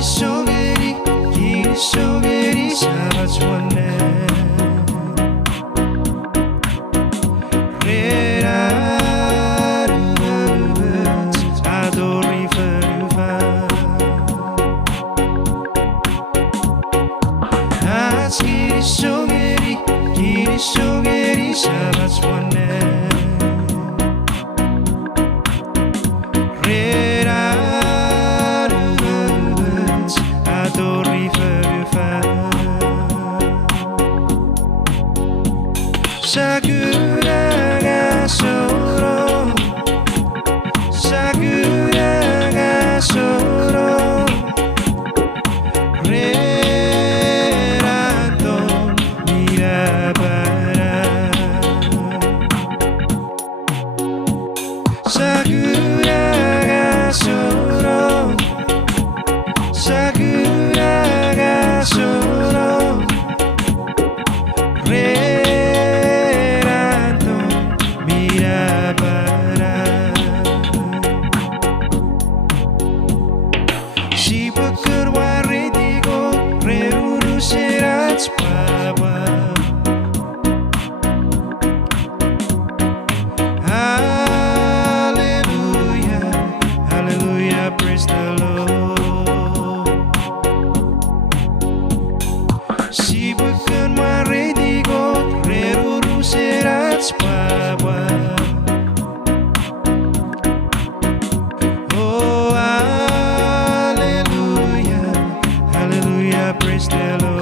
길 속에 잡아주었네. 길 속에 잡아주었네. 사쿠라가 서로 사쿠라가 서로 레라도 미라바라 사쿠라가 서로 사쿠라가 서로 Praise the Lord. Sibukkan maredigo reruru serat spawa. Oh hallelujah, hallelujah, praise the Lord.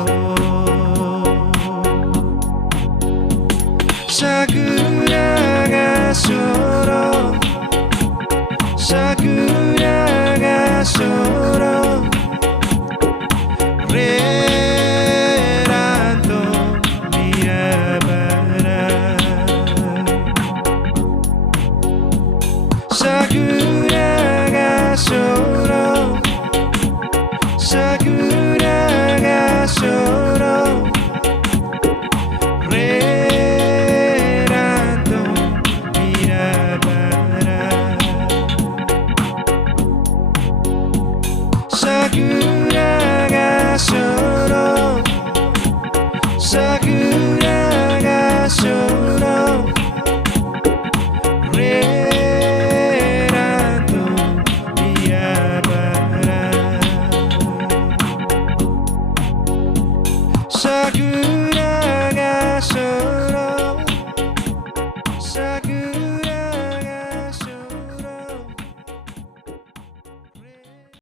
Sakuraga soro, sakuraga soro, reranto mirabara. Sakuraga soro, sakuraga soro, reranto mirabara. Sakuraga soro, sakuraga soro,